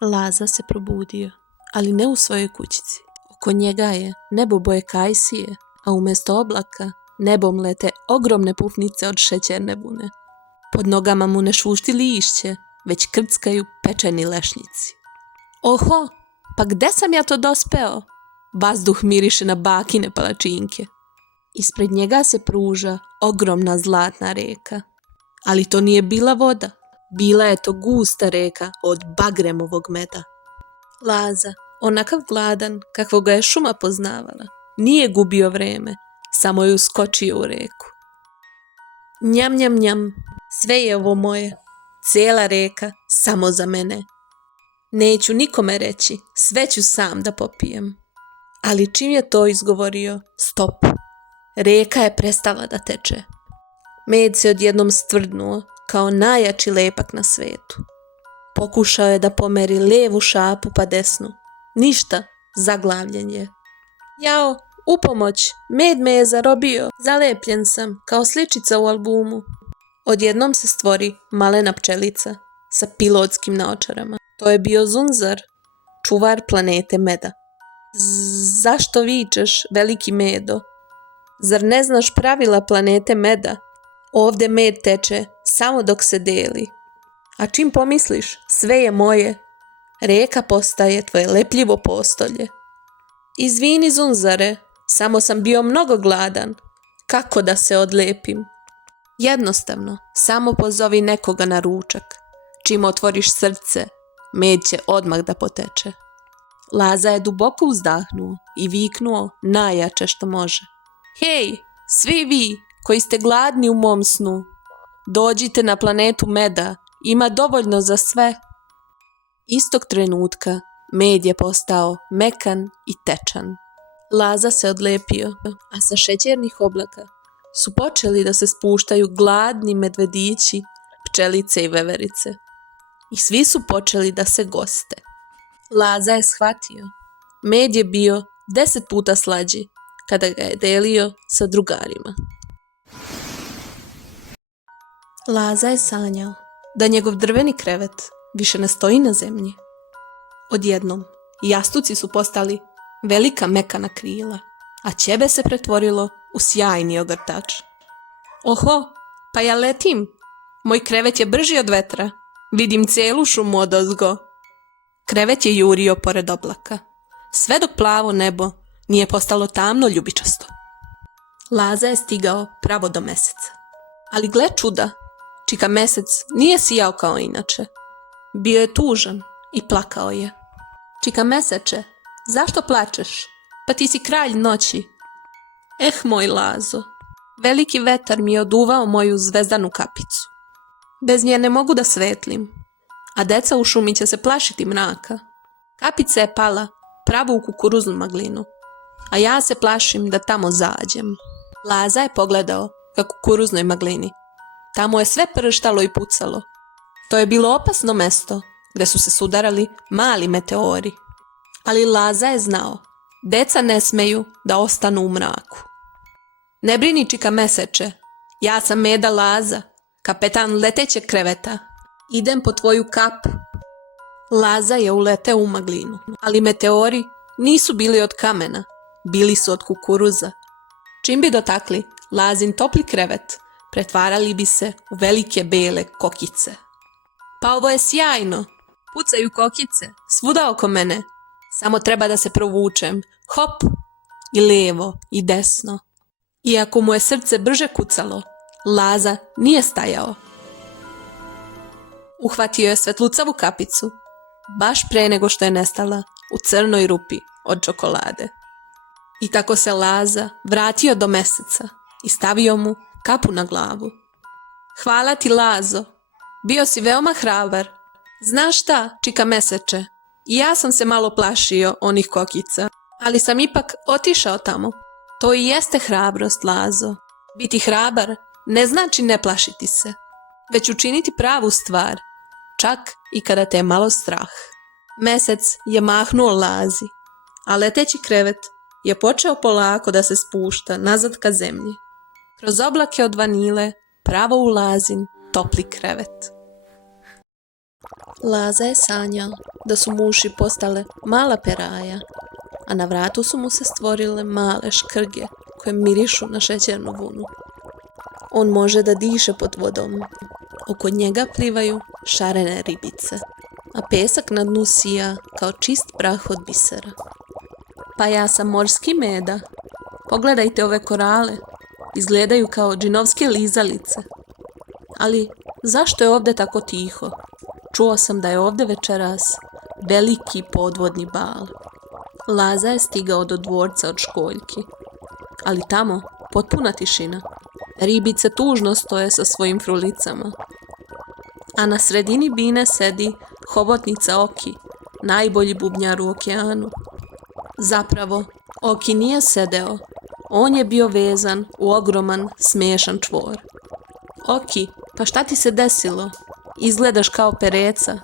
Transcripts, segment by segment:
Laza se probudio, ali ne u svojoj kućici. Oko njega je nebo boje kajsije, a umjesto oblaka nebom lete ogromne pufnice od šećerne bune. Pod nogama mu ne šušti lišće, već krckaju pečeni lešnjici. Oho, pa gde sam ja to dospeo? Vazduh miriše na bakine palačinke. Ispred njega se pruža ogromna zlatna reka. Ali to nije bila voda. Bila je to gusta reka od bagremovog meda. Laza, onakav gladan kakvog ga je šuma poznavala, nije gubio vreme, samo je uskočio u reku. Njam, njam, njam, sve je ovo moje, cijela reka samo za mene. Neću nikome reći, sve ću sam da popijem. Ali čim je to izgovorio, stop. Reka je prestala da teče. Med se odjednom stvrdnuo kao najjači lepak na svetu. Pokušao je da pomeri levu šapu pa desnu. Ništa, zaglavljen je. Jao, upomoć, med me je zarobio, zalepljen sam, kao sličica u albumu. Odjednom se stvori malena pčelica sa pilotskim naočarama. To je bio Zunzar, čuvar planete meda. Zašto vičeš, veliki medo? Zar ne znaš pravila planete meda? Ovdje med teče samo dok se deli. A čim pomisliš, sve je moje, reka postaje tvoje lepljivo postolje. Izvini, Zunzare, samo sam bio mnogo gladan. Kako da se odlepim? Jednostavno, samo pozovi nekoga na ručak. Čim otvoriš srce, med će odmah da poteče. Laza je duboko uzdahnuo i viknuo najjače što može. Hej, svi vi koji ste gladni u mom snu, dođite na planetu meda, ima dovoljno za sve. Istog trenutka med je postao mekan i tečan. Laza se odlepio, a sa šećernih oblaka su počeli da se spuštaju gladni medvedići, pčelice i veverice. I svi su počeli da se goste. Laza je shvatio. Med je bio 10 puta slađi kada ga je delio sa drugarima. Laza je sanjao da njegov drveni krevet više ne stoji na zemlji. Odjednom, jastuci su postali velika mekana krila, a ćebe se pretvorilo u sjajni ogrtač. Oho, pa ja letim. Moj krevet je brži od vetra. Vidim cijelu šumu odozgo. Krevet je jurio pored oblaka, sve dok plavo nebo nije postalo tamno ljubičasto. Laza je stigao pravo do meseca. Ali gle čuda, čika mesec nije sijao kao inače. Bio je tužan i plakao je. Čika meseče, zašto plačeš? Pa ti si kralj noći. Moj Lazo, veliki vetar mi je oduvao moju zvezdanu kapicu. Bez nje ne mogu da svetlim, a deca u šumi će se plašiti mraka. Kapica je pala pravo u kukuruznu maglinu, a ja se plašim da tamo zađem. Laza je pogledao ka kukuruznoj maglini. Tamo je sve prštalo i pucalo. To je bilo opasno mesto gde su se sudarali mali meteori. Ali Laza je znao, deca ne smeju da ostanu u mraku. Ne brini, čika meseče, ja sam Meda Laza, kapetan letećeg kreveta. Idem po tvoju kapu. Laza je uleteo u maglinu, ali meteori nisu bili od kamena, bili su od kukuruza. Čim bi dotakli Lazin topli krevet, pretvarali bi se u velike bele kokice. Pa ovo je sjajno, pucaju kokice svuda oko mene. Samo treba da se provučem, hop, i levo i desno. Iako mu je srce brže kucalo, Laza nije stajao. Uhvatio je svetlucavu kapicu, baš pre nego što je nestala u crnoj rupi od čokolade. I tako se Laza vratio do meseca i stavio mu kapu na glavu. Hvala ti, Lazo, bio si veoma hrabar. Znaš šta, čika meseče, i ja sam se malo plašio onih kokica, ali sam ipak otišao tamo. To i jeste hrabrost, Lazo. Biti hrabar ne znači ne plašiti se, već učiniti pravu stvar, čak i kada te je malo strah. Mesec je mahnuo Lazi, a leteći krevet je počeo polako da se spušta nazad ka zemlji. Kroz oblake od vanile, pravo u Lazin topli krevet. Laza je sanjao da su mu uši postale mala peraja, a na vratu su mu se stvorile male škrge koje mirišu na šećernu vunu. On može da diše pod vodom. Oko njega plivaju šarene ribice, a pesak na dnu sija kao čist prah od bisera. Pa ja sam morski meda. Pogledajte ove korale. Izgledaju kao džinovske lizalice. Ali zašto je ovdje tako tiho? Čuo sam da je ovdje večeras veliki podvodni bal. Laza je stigao do dvorca od školjki. Ali tamo potpuna tišina. Ribice tužno stoje sa svojim frulicama. A na sredini bine sedi hobotnica Oki, najbolji bubnjar u okeanu. Zapravo, Oki nije sedeo. On je bio vezan u ogroman, smiješan čvor. Oki, pa šta ti se desilo? Izgledaš kao pereca.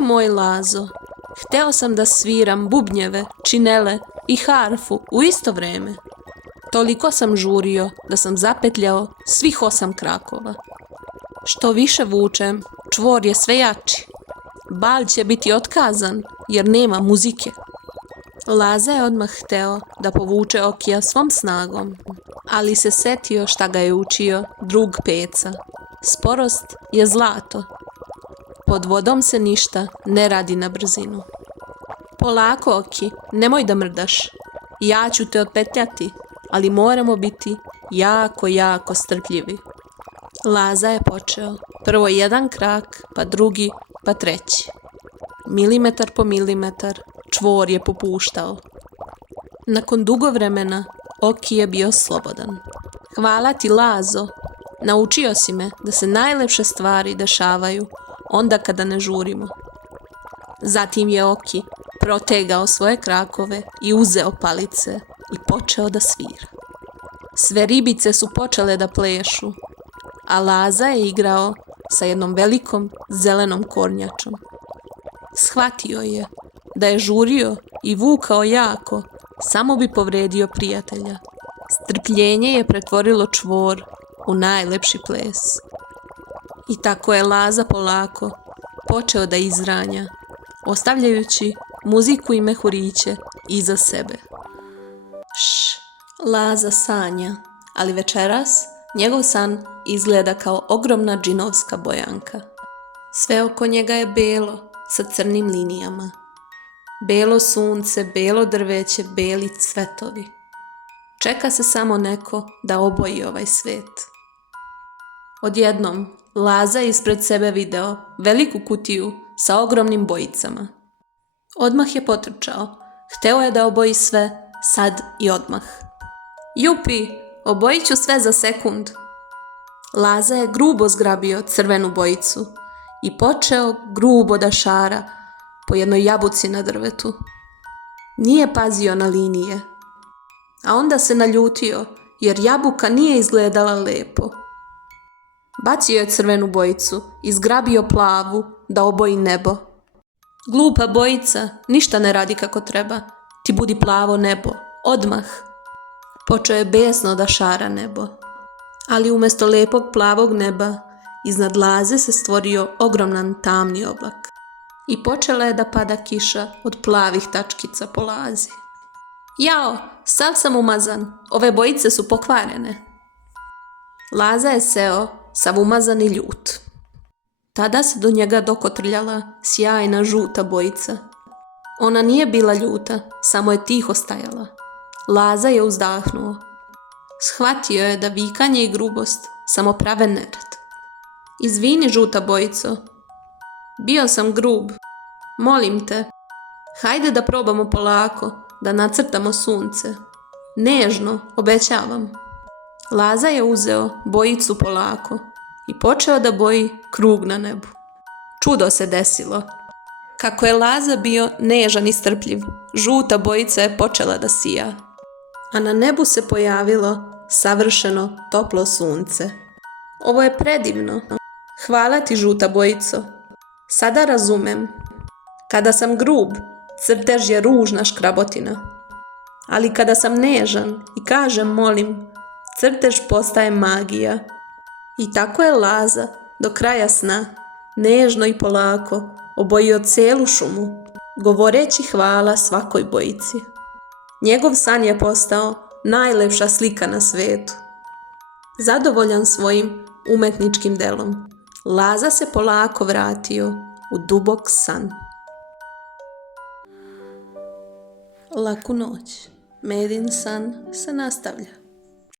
Moj Lazo, hteo sam da sviram bubnjeve, činele i harfu u isto vreme. Toliko sam žurio da sam zapetljao svih 8 krakova. Što više vučem, čvor je sve jači. Bal će biti otkazan jer nema muzike. Laza je odmah hteo da povuče Okija svom snagom, ali se setio šta ga je učio drug Peca. Sporost je zlato. Pod vodom se ništa ne radi na brzinu. Polako, Oki, nemoj da mrdaš. Ja ću te otpetljati, ali moramo biti jako strpljivi. Laza je počeo. Prvo jedan krak, pa drugi, pa treći. Milimetar po milimetar, čvor je popuštao. Nakon dugo vremena, Oki je bio slobodan. Hvala ti, Lazo. Naučio si me da se najlepše stvari dešavaju onda kada ne žurimo. Zatim je Oki protegao svoje krakove i uzeo palice i počeo da svira. Sve ribice su počele da plešu, a Laza je igrao sa jednom velikom zelenom kornjačom. Shvatio je da je žurio i vukao jako, samo bi povredio prijatelja. Strpljenje je pretvorilo čvor u najlepši ples. I tako je Laza polako počeo da izranja, ostavljajući muziku i mehuriće iza sebe. Laza sanja, ali večeras njegov san izgleda kao ogromna džinovska bojanka. Sve oko njega je belo, sa crnim linijama. Belo sunce, belo drveće, beli cvetovi. Čeka se samo neko da oboji ovaj svet. Odjednom, Laza je ispred sebe video veliku kutiju sa ogromnim bojicama. Odmah je potrčao. Hteo je da oboji sve, sad i odmah. Jupi, obojit ću sve za sekund. Laza je grubo zgrabio crvenu bojicu i počeo grubo da šara po jednoj jabuci na drvetu. Nije pazio na linije, a onda se naljutio jer jabuka nije izgledala lepo. Bacio je crvenu bojicu i zgrabio plavu da oboji nebo. Glupa bojica, ništa ne radi kako treba. Ti budi plavo nebo, odmah. Počeo je besno da šara nebo. Ali umjesto lepog plavog neba, iznad Laze se stvorio ogroman tamni oblak. I počela je da pada kiša od plavih tačkica po Lazi. Jao, sav sam umazan, ove bojice su pokvarene. Laza je seo, sav umazan i ljut. Tada se do njega dokotrljala sjajna žuta bojica. Ona nije bila ljuta, samo je tiho stajala. Laza je uzdahnuo. Shvatio je da vikanje i grubost samo prave nered. Izvini, žuta bojico. Bio sam grub. Molim te, hajde da probamo polako, da nacrtamo sunce. Nežno, obećavam. Laza je uzeo bojicu polako i počeo da boji krug na nebu. Čudo se desilo. Kako je Laza bio nežan i strpljiv, žuta bojica je počela da sija. A na nebu se pojavilo savršeno toplo sunce. Ovo je predivno. Hvala ti, žuta bojico. Sada razumem. Kada sam grub, crtež je ružna škrabotina. Ali kada sam nežan i kažem molim, crtež postaje magija. I tako je Laza do kraja sna, nežno i polako, obojio cijelu šumu, govoreći hvala svakoj bojici. Njegov san je postao najlepša slika na svetu. Zadovoljan svojim umetničkim delom, Laza se polako vratio u dubok san. Laku noć. Medin san se nastavlja.